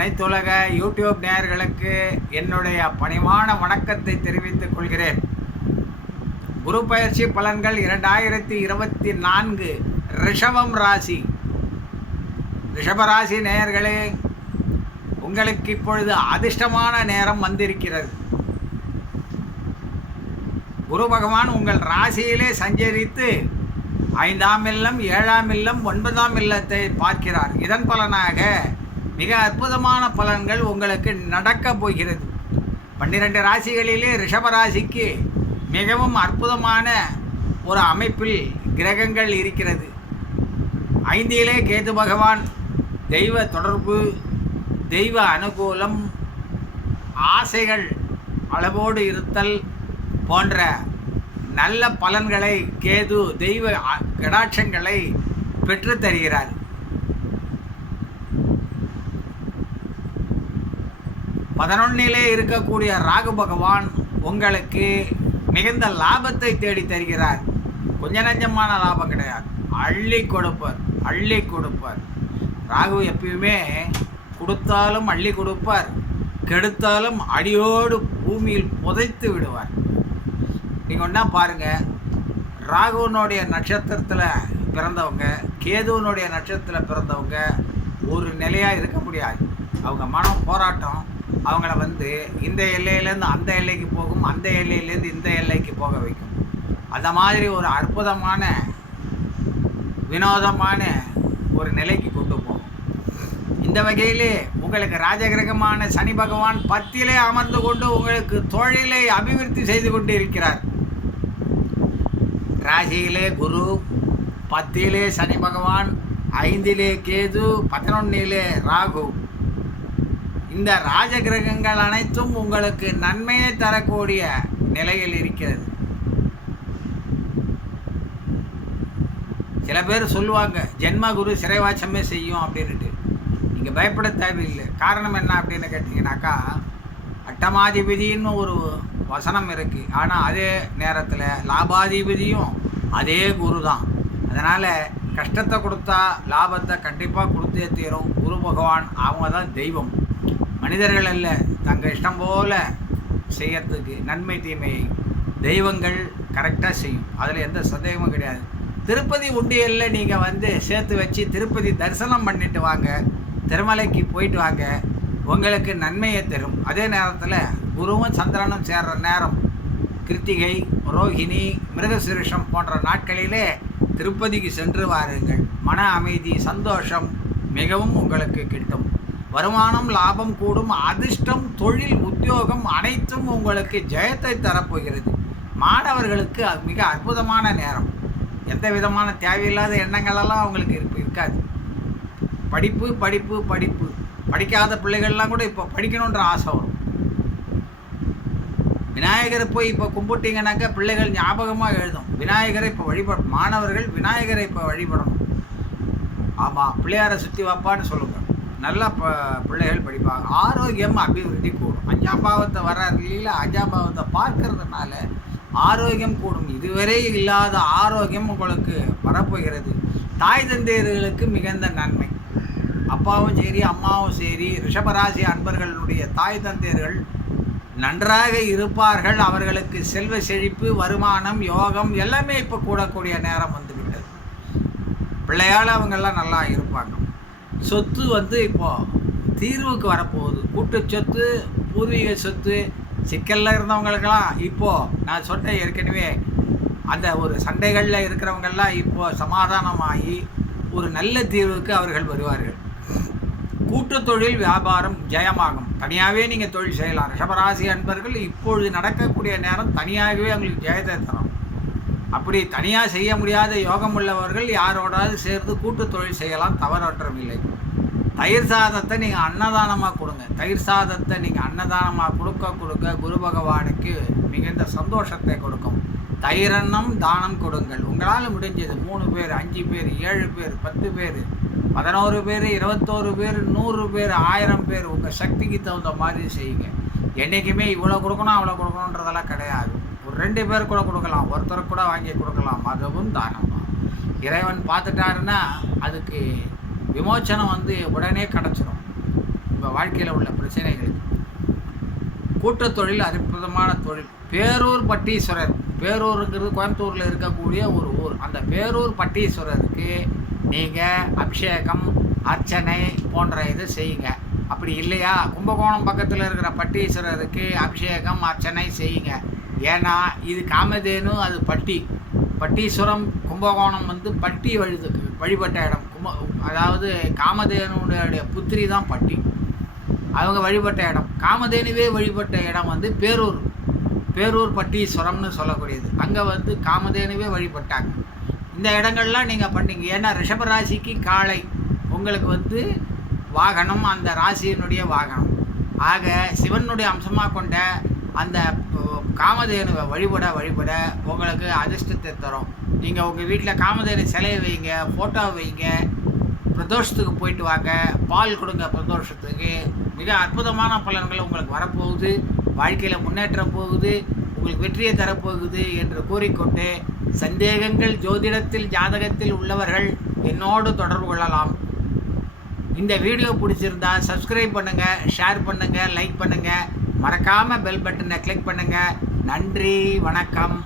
அனைத்துலக யூடியூப் நேயர்களுக்கு என்னுடைய பணிவான வணக்கத்தை தெரிவித்துக் கொள்கிறேன். குரு பயிற்சி பலன்கள் 2024 ரிஷபம் ராசி. ரிஷபராசி நேயர்களே, உங்களுக்கு இப்பொழுது அதிர்ஷ்டமான நேரம் வந்திருக்கிறது. குரு பகவான் உங்கள் ராசியிலே சஞ்சரித்து 5ஆம் இல்லம், 7ஆம் இல்லம், 9ஆம் இல்லத்தை பார்க்கிறார். இதன் பலனாக மிக அற்புதமான பலன்கள் உங்களுக்கு நடக்கப் போகிறது. 12 ராசிகளிலே ரிஷபராசிக்கு மிகவும் அற்புதமான ஒரு அமைப்பில் கிரகங்கள் இருக்கிறது. 5இலே கேது பகவான் தெய்வ தொடர்பு, தெய்வ அனுகூலம், ஆசைகள் அளவோடு இருத்தல் போன்ற நல்ல பலன்களை கேது தெய்வ கடாட்சங்களை பெற்று தருகிறார். 11இலே இருக்கக்கூடிய ராகு பகவான் உங்களுக்கு மிகுந்த லாபத்தை தேடி தருகிறார். கொஞ்ச நஞ்சமான லாபம் கிடையாது, அள்ளி கொடுப்பார். ராகு எப்பயுமே கொடுத்தாலும் அள்ளி கொடுப்பார், கெடுத்தாலும் அடியோடு பூமியில் புதைத்து விடுவார். நீங்கள் ஒன்றா பாருங்கள், ராகுவனுடைய நட்சத்திரத்தில் பிறந்தவங்க, கேதுவனுடைய நட்சத்திரத்தில் பிறந்தவங்க ஒரு நிலையாக இருக்க முடியாது. அவங்க மனம் போராட்டம் அவங்கள இந்த எல்லையிலேருந்து அந்த எல்லைக்கு போகும், அந்த எல்லையிலேருந்து இந்த எல்லைக்கு போக வைக்கும். அந்த மாதிரி ஒரு அற்புதமான வினோதமான ஒரு நிலைக்கு கொண்டு போகும். இந்த வகையிலே உங்களுக்கு ராஜகிரகமான சனி பகவான் 10இலே அமர்ந்து கொண்டு உங்களுக்கு தொழிலை அபிவிருத்தி செய்து கொண்டு இருக்கிறார். ராசியிலே குரு, 10இலே சனி பகவான், 5இலே கேது, 11இலே ராகு. இந்த ராஜகிரகங்கள் அனைத்தும் உங்களுக்கு நன்மையை தரக்கூடிய நிலையில் இருக்கிறது. சில பேர் சொல்லுவாங்க ஜென்மகுரு சிறைவாச்சமே செய்யும் அப்படின்ட்டு. நீங்கள் பயப்பட தேவையில்லை. காரணம் என்ன அப்படின்னு கேட்டிங்கனாக்கா, அட்டமாதிபதினு ஒரு வசனம் இருக்குது. ஆனால் அதே நேரத்தில் லாபாதிபதியும் அதே குரு தான். அதனால் கஷ்டத்தை கொடுத்தா லாபத்தை கண்டிப்பாக கொடுத்தே தீரும். குரு பகவான் அவங்க தான் தெய்வம், மனிதர்கள் அல்ல. தங்கள் இஷ்டம் போல் செய்யறதுக்கு நன்மை தீமையை தெய்வங்கள் கரெக்டாக செய்யும். அதில் எந்த சந்தேகமும் கிடையாது. திருப்பதி உண்டியலில் நீங்கள் சேர்த்து வச்சு திருப்பதி தரிசனம் பண்ணிட்டு வாங்க, திருமலைக்கு போயிட்டு வாங்க, உங்களுக்கு நன்மையை தரும். அதே நேரத்தில் குருவும் சந்திரனும் சேர்ற நேரம் கிருத்திகை, ரோஹிணி, மிருகசிருஷம் போன்ற நாட்களிலே திருப்பதிக்கு சென்று வாருங்கள். மன அமைதி, சந்தோஷம் மிகவும் உங்களுக்கு கிட்டும். வருமானம், லாபம் கூடும். அதிர்ஷ்டம், தொழில், உத்தியோகம் அனைத்தும் உங்களுக்கு ஜெயத்தை தரப்போகிறது. மாணவர்களுக்கு அது மிக அற்புதமான நேரம். எந்த விதமான தேவையில்லாத எண்ணங்களெல்லாம் அவங்களுக்கு இருக்காது. படிப்பு படிப்பு படிப்பு. படிக்காத பிள்ளைகள்லாம் கூட இப்போ படிக்கணுன்ற ஆசை வரும். விநாயகரை போய் இப்போ கும்பிட்டீங்கன்னாக்கா பிள்ளைகள் ஞாபகமாக எழுதும். விநாயகரை இப்போ மாணவர்கள் விநாயகரை இப்போ வழிபடணும். ஆமாம், பிள்ளையாரை சுற்றி வைப்பான்னு சொல்லுங்கள். நல்லா பிள்ளைகள் படிப்பாங்க. ஆரோக்கியம் அபிவிருத்தி கூடும். 5ஆம் பாவத்தை வர்றதில்ல, 5ஆம் பாவத்தை பார்க்கறதுனால ஆரோக்கியம் கூடும். இதுவரை இல்லாத ஆரோக்கியம் உங்களுக்கு வரப்போகிறது. தாய் தந்தையர்களுக்கு மிகுந்த நன்மை. அப்பாவும் சரி, அம்மாவும் சரி, ரிஷபராசி அன்பர்களுடைய தாய் தந்தையர்கள் நன்றாக இருப்பார்கள். அவர்களுக்கு செல்வ செழிப்பு, வருமானம், யோகம் எல்லாமே இப்போ கூடக்கூடிய நேரம் வந்துவிட்டது. பிள்ளையால் அவங்கெல்லாம் நல்லா இருப்பாங்க. சொத்து இப்போது தீர்வுக்கு வரப்போகுது. கூட்டு சொத்து, பூர்வீக சொத்து சிக்கலில் இருந்தவங்களுக்கெல்லாம் இப்போது நான் சொன்ன ஏற்கனவே அந்த ஒரு சண்டைகளில் இருக்கிறவங்கெல்லாம் இப்போது சமாதானமாகி ஒரு நல்ல தீர்வுக்கு அவர்கள் வருவார்கள். கூட்டு தொழில் வியாபாரம் ஜெயமாகும். தனியாகவே நீங்கள் தொழில் செய்யலாம். ரிஷபராசி அன்பர்கள் இப்பொழுது நடக்கக்கூடிய நேரம் தனியாகவே அவங்களுக்கு ஜெயத்தை தரும். அப்படி தனியாக செய்ய முடியாத யோகம் உள்ளவர்கள் யாரோடாவது சேர்ந்து கூட்டு தொழில் செய்யலாம், தவறொன்றமில்லை. தயிர் சாதத்தை நீங்கள் அன்னதானமாக கொடுங்க. தயிர் சாதத்தை நீங்கள் அன்னதானமாக கொடுக்க குரு பகவானுக்கு மிகுந்த சந்தோஷத்தை கொடுக்கும். தயிரன்னம் தானம் கொடுங்கள். உங்களால் முடிஞ்சது 3 பேர், 5 பேர், 7 பேர், 10 பேர், 11 பேர், 21 பேர், 100 பேர், 1000 பேர், உங்கள் சக்திக்கு தகுந்த மாதிரி செய்யுங்க. என்றைக்குமே இவ்வளோ கொடுக்கணும் அவ்வளோ கொடுக்கணுன்றதெல்லாம் கிடையாது. ஒரு 2 பேர் கூட கொடுக்கலாம், ஒருத்தர் கூட வாங்கி கொடுக்கலாம். அதுவும் தானம் தான். இறைவன் பார்த்துட்டாருன்னா அதுக்கு விமோச்சனம் உடனே கிடச்சிடும். உங்கள் வாழ்க்கையில் உள்ள பிரச்சனைகளுக்கு. கூட்டுத் தொழில் அற்புதமான தொழில். பேரூர் பட்டீஸ்வரர், பேரூருங்கிறது கோயம்புத்தூரில் இருக்கக்கூடிய ஒரு ஊர். அந்த பேரூர் பட்டீஸ்வரருக்கு நீங்கள் அபிஷேகம், அர்ச்சனை போன்ற இது செய்யுங்க. அப்படி இல்லையா, கும்பகோணம் பக்கத்தில் இருக்கிற பட்டீஸ்வரருக்கு அபிஷேகம், அர்ச்சனை செய்யுங்க. ஏன்னா இது காமதேனு, அது பட்டீஸ்வரம். கும்பகோணம் பட்டி வழிபட்ட இடம். அதாவது காமதேனுடைய புத்திரி தான் பட்டி, அவங்க வழிபட்ட இடம். காமதேனுவே வழிபட்ட இடம் பேரூர் பட்டீஸ்வரம்னு சொல்லக்கூடியது. அங்கே காமதேனுவே வழிபட்டாங்க. இந்த இடங்கள்லாம் நீங்கள் பண்ணீங்க. ஏன்னா ரிஷபராசிக்கு காளை உங்களுக்கு வாகனம், அந்த ராசியினுடைய வாகனம். ஆக சிவனுடைய அம்சமாக கொண்ட அந்த காமதேனுவை வழிபட உங்களுக்கு அதிர்ஷ்டத்தை தரும். நீங்கள் உங்கள் வீட்டில் காமதேனு சிலையை வைங்க, ஃபோட்டோ வைங்க, பிரதோஷத்துக்கு போயிட்டு வாங்க, பால் கொடுங்க. பிரதோஷத்துக்கு மிக அற்புதமான பலன்கள் உங்களுக்கு வரப்போகுது. வாழ்க்கையில் முன்னேற்றம் போகுது, உங்களுக்கு வெற்றியை தரப்போகுது என்று கூறிக்கொண்டு, சந்தேகங்கள் ஜோதிடத்தில் ஜாதகத்தில் உள்ளவர்கள் என்னோடு தொடர்பு கொள்ளலாம். இந்த வீடியோ பிடிச்சிருந்தா சப்ஸ்கிரைப் பண்ணுங்கள், ஷேர் பண்ணுங்கள், லைக் பண்ணுங்கள், மறக்காமல் பெல் பட்டனை கிளிக் பண்ணுங்கள். நன்றி, வணக்கம்.